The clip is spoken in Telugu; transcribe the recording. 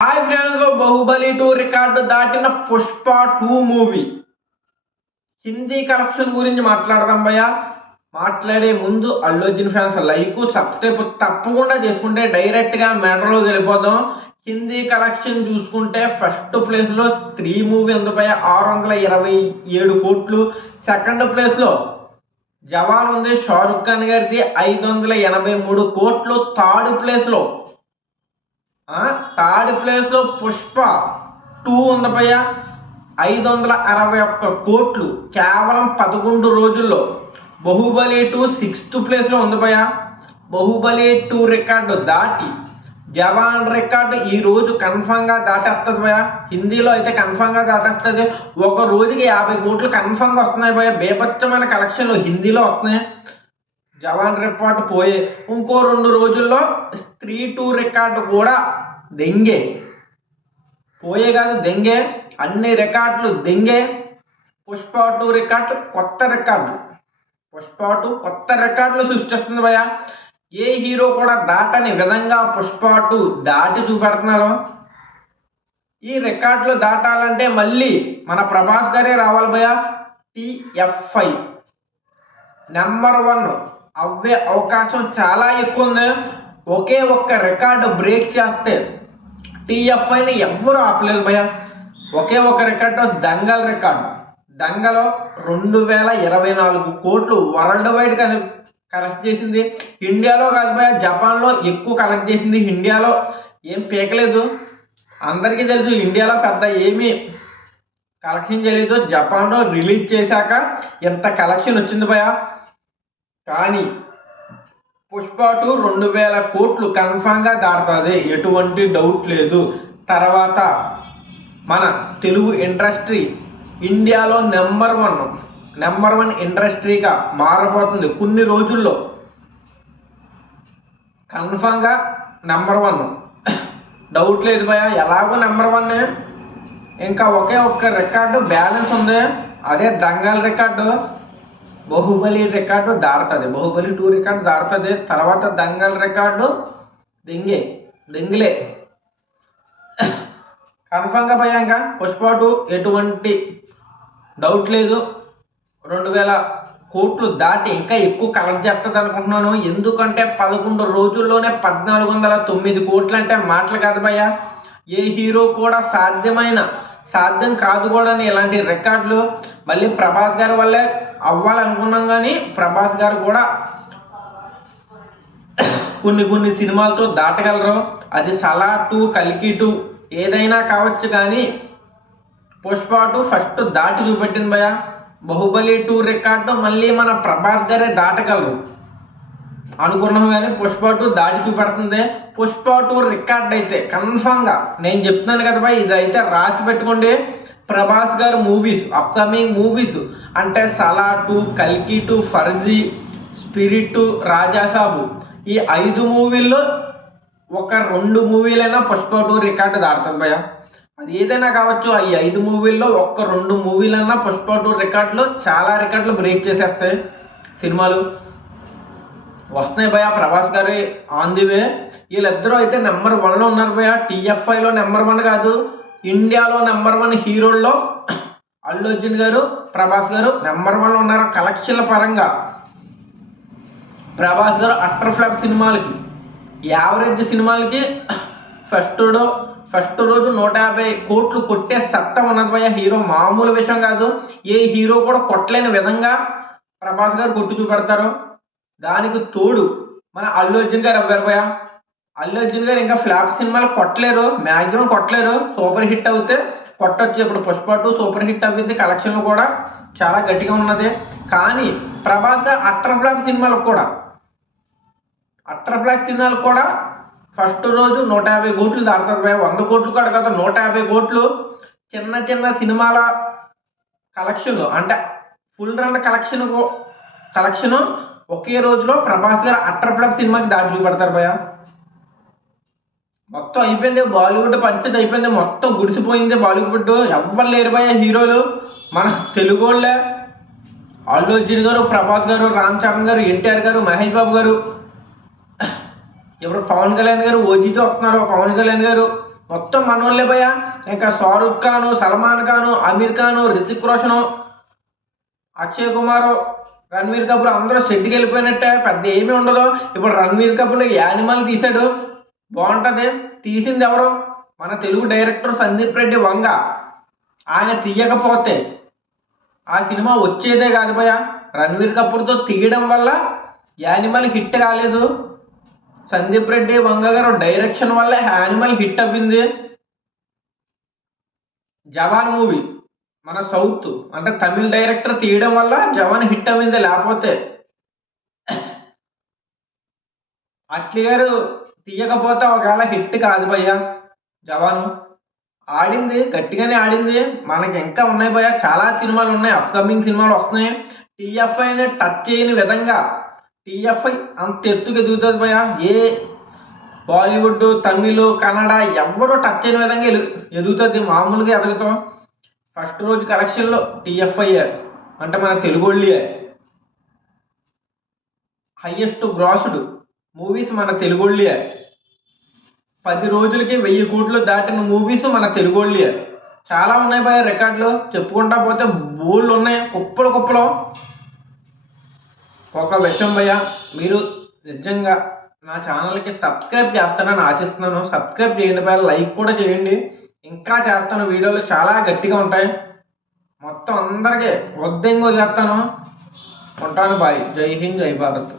హాయ్ ఫ్రెండ్స్, బాహుబలి 2 రికార్డు దాటిన పుష్ప 2 మూవీ హిందీ కలెక్షన్ గురించి మాట్లాడదాం భయ్య. మాట్లాడే ముందు Allu Arjun fans like subscribe తప్పకుండా చేసుకుంటే డైరెక్ట్గా మ్యాటర్లోకి వెళ్ళిపోదాం. హిందీ కలెక్షన్ చూసుకుంటే ఫస్ట్ ప్లేస్లో స్త్రీ మూవీ ఉంది భయ్య, 627 కోట్లు. సెకండ్ ప్లేస్లో జవాన్ ఉంది, షారుఖ్ ఖాన్ గారిది 583 కోట్లు. థర్డ్ ప్లేస్లో పుష్ప 2 ఉంది భయ్య, 561 కోట్లు కేవలం 11 రోజుల్లో. బాహుబలి 2 సిక్స్త్ ప్లేస్లో ఉంది భయ్య. బాహుబలి 2 రికార్డు దాటి జవాన్ రికార్డు ఈ రోజు కన్ఫామ్గా దాటేస్తుంది భయ్య. హిందీలో అయితే కన్ఫామ్గా దాటేస్తుంది. ఒక రోజుకి 50 కోట్లు కన్ఫామ్గా వస్తున్నాయి భయ్య. బేభత్సమైన కలెక్షన్లు హిందీలో వస్తున్నాయి. జవాన్ రికార్డు పోయే ఇంకో 2 రోజుల్లో స్త్రీ 2 రికార్డు కూడా దెంగే. పోయే కాదు, దెంగే. అన్ని రికార్డులు దెంగే. పుష్ప 2 రికార్డు కొత్త రికార్డు. పుష్ప 2 కొత్త రికార్డులు సృష్టిస్తుంది భయ్య. ఏ హీరో కూడా దాటని విధంగా పుష్ప 2 దాటి చూపెడుతున్నారు. ఈ రికార్డులు దాటాలంటే మళ్ళీ మన ప్రభాస్ గారే రావాలి భయ్య. TF5 నెంబర్ 1 అవ్వే అవకాశం చాలా ఎక్కువ ఉంది. ఒకే ఒక్క రికార్డు బ్రేక్ చేస్తే TF5ని ఎవ్వరూ ఆపలేరు భయ్య. ఒకే ఒక రికార్డు దంగల్ రికార్డు. దంగలో 2024 కోట్లు వరల్డ్ వైడ్ కలెక్ట్ చేసింది. ఇండియాలో కాదు భయ్య, జపాన్లో ఎక్కువ కలెక్ట్ చేసింది. ఇండియాలో ఏం పీకలేదు. అందరికీ తెలుసు ఇండియాలో పెద్ద ఏమీ కలెక్షన్ చేయలేదు. జపాన్లో రిలీజ్ చేశాక ఎంత కలెక్షన్ వచ్చింది భయ్య. కానీ పుష్ప 2 2000 కోట్లు కన్ఫామ్గా దాటుతుంది, ఎటువంటి డౌట్ లేదు. తర్వాత మన తెలుగు ఇండస్ట్రీ ఇండియాలో నెంబర్ వన్ ఇండస్ట్రీగా మారబోతుంది కొన్ని రోజుల్లో. కన్ఫామ్గా నెంబర్ 1, డౌట్ లేదు భయ్య. ఎలాగో నెంబర్ 1. ఇంకా ఒకే ఒక్క రికార్డు బ్యాలెన్స్ ఉంది, అదే దంగల్ రికార్డు. బాహుబలి రికార్డు దాడుతుంది, బాహుబలి 2 రికార్డు దాడుతుంది. తర్వాత దంగల్ రికార్డు దెంగిలే కన్ఫామ్గా భయ్య. ఇంకా పుష్ప 2 ఎటువంటి డౌట్ లేదు. 2000 కోట్లు దాటి ఇంకా ఎక్కువ కలెక్ట్ చేస్తుంది అనుకుంటున్నాను. ఎందుకంటే 11 రోజుల్లోనే 1409 కోట్లు అంటే మాటలు కాదు భయ్య. ఏ హీరో కూడా సాధ్యం కాదు కూడా ఇలాంటి రికార్డులు. మళ్ళీ ప్రభాస్ గారి వల్లే అవ్వాలనుకున్నాం, కానీ ప్రభాస్ గారు కూడా కొన్ని సినిమాలతో దాటగలరు. అది సలార్ 2, కల్కి 2 ఏదైనా కావచ్చు, కానీ పుష్ప 2 ఫస్ట్ దాటి చూపెట్టింది భయ్య. బాహుబలి 2 రికార్డు మళ్ళీ మన ప్రభాస్ గారే దాటగలరు అనుకున్నాం, కానీ పుష్ప 2 దాటి చూపెడుతుంది. పుష్ప 2 రికార్డ్ అయితే కన్ఫామ్గా నేను చెప్తున్నాను కదా భయ్, ఇదైతే రాసి పెట్టుకోండి. ప్రభాస్ గారు మూవీస్, అప్కమింగ్ మూవీస్ అంటే సలార్ 2, కల్కి 2, ఫర్జీ, స్పిరిట్, రాజాసాబు, ఈ 5 మూవీల్లో ఒక 2 మూవీలైనా పుష్ప 2 రికార్డు దాడుతుంది భయ్య. అది ఏదైనా కావచ్చు. ఈ 5 మూవీల్లో ఒక్క 2 మూవీలన్నా పుష్ప 2 రికార్డులు చాలా రికార్డులు బ్రేక్ చేసేస్తాయి. సినిమాలు వస్తున్నాయి భయ్య. ప్రభాస్ గారి ఆన్ ది వే. వీళ్ళిద్దరూ అయితే నెంబర్ 1లో ఉన్నారు భయ్య. TF5లో నెంబర్ 1 కాదు, ఇండియాలో నెంబర్ 1 హీరోల్లో అల్లు అర్జున్ గారు, ప్రభాస్ గారు నెంబర్ 1లో ఉన్నారు. కలెక్షన్ల పరంగా ప్రభాస్ గారు అట్టర్ ఫ్లాప్ సినిమాలకి, యావరేజ్ సినిమాలకి ఫస్ట్ రోజు 150 కోట్లు కొట్టే సత్తా ఉన్నది భయ్య. హీరో మామూలు విషయం కాదు. ఏ హీరో కూడా కొట్టలేని విధంగా ప్రభాస్ గారు కొట్టు చూపెడతారు. దానికి తోడు మన అల్లు అర్జున్ గారు అవ్వారు భయ్య. అల్లు అర్జున్ గారు ఇంకా ఫ్లాప్ సినిమాలు కొట్టలేరు, మ్యాక్సిమం కొట్టలేరు. సూపర్ హిట్ అవుతే కొట్టొచ్చు. ఇప్పుడు పుష్ప 2 సూపర్ హిట్ అవ్వింది, కలెక్షన్లు కూడా చాలా గట్టిగా ఉన్నది. కానీ ప్రభాస్ గారు అట్టర్ ఫ్లాప్ సినిమాలు కూడా ఫస్ట్ రోజు 150 కోట్లు దాడుతుంది భయ్య. 100 కోట్లు కూడా కాదు, 150 కోట్లు. చిన్న సినిమాల కలెక్షన్ అంటే ఫుల్ రన్ కలెక్షన్ ఒకే రోజులో ప్రభాస్ గారు అట్టర్ ఫ్లాప్ సినిమాకి దాటి చూపెడతారు భయ్య. మొత్తం అయిపోయింది, బాలీవుడ్ పరిస్థితి అయిపోయింది, మొత్తం గుడిసిపోయింది బాలీవుడ్. ఎవ్వరు లేరు భయ్య హీరోలు, మన తెలుగు వాళ్ళే. అల్లు అర్జున్ గారు, ప్రభాస్ గారు, రామ్ చరణ్ గారు, ఎన్టీఆర్ గారు, మహేష్ బాబు గారు, ఇప్పుడు పవన్ కళ్యాణ్ గారు ఓజీతో వస్తున్నారు. పవన్ కళ్యాణ్ గారు మొత్తం మనోళ్ళే భయ. ఇంకా షారుఖ్ ఖాను, సల్మాన్ ఖాను, అమీర్ ఖాను, రితిక్ రోషను, అక్షయ్ కుమారు, రణ్వీర్ కపూర్ అందరూ సెట్కి వెళ్ళిపోయినట్టే, పెద్ద ఏమీ ఉండదు. ఇప్పుడు రణ్వీర్ కపూర్ యానిమల్ తీశాడు, బాగుంటుంది. తీసింది ఎవరు? మన తెలుగు డైరెక్టర్ సందీప్ రెడ్డి వంగ. ఆయన తీయకపోతే ఆ సినిమా వచ్చేదే కాదు భయ. రణ్వీర్ కపూర్తో తీయడం వల్ల యానిమల్ హిట్ కాలేదు. సందీప్ రెడ్డి వంగ గారు డైరెక్షన్ వల్ల యానిమల్ హిట్ అవ్వింది. జవాన్ మూవీ మన సౌత్ అంటే తమిళ డైరెక్టర్ తీయడం వల్ల జవాన్ హిట్ అవ్వింది. లేకపోతే అట్లీ గారు తీయకపోతే ఒకవేళ హిట్ కాదు భయ్య. జవాను ఆడింది, గట్టిగానే ఆడింది. మనకి ఇంకా ఉన్నాయి భయ్య, చాలా సినిమాలు ఉన్నాయి, అప్కమింగ్ సినిమాలు వస్తున్నాయి. టీఎఫ్ఐని టచ్ చేయని విధంగా టీఎఫ్ఐ అంత ఎత్తుకు ఎదుగుతుంది భయ్య. ఏ బాలీవుడ్, తమిళ్, కన్నడ ఎవరు టచ్ అయిన విధంగా ఎదుగుతుంది, మామూలుగా ఎదుగుతాం. ఫస్ట్ రోజు కలెక్షన్లో టీఎఫ్ఐ అంటే మన తెలుగు వాళ్ళే హైయెస్ట్ గ్రాస్డ్ మూవీస్ మన తెలుగు వాళ్ళే. 10 రోజులకి 1000 కోట్లు దాటిన మూవీస్ మన తెలుగు వాళ్ళే. చాలా ఉన్నాయి భయ రికార్డులు, చెప్పుకుంటా పోతే బోల్డ్ ఉన్నాయి, కుప్పలు కుప్పలు. ఒక విషయం భయ్య, మీరు నిజంగా నా ఛానల్కి సబ్స్క్రైబ్ చేస్తానని ఆశిస్తున్నాను. సబ్స్క్రైబ్ చేయండి భయ, లైక్ కూడా చేయండి. ఇంకా చేస్తాను, వీడియోలు చాలా గట్టిగా ఉంటాయి. మొత్తం అందరికీ వద్దంగా చేస్తాను. ఉంటాను బాయ్. జై హింద్, జై భారత్.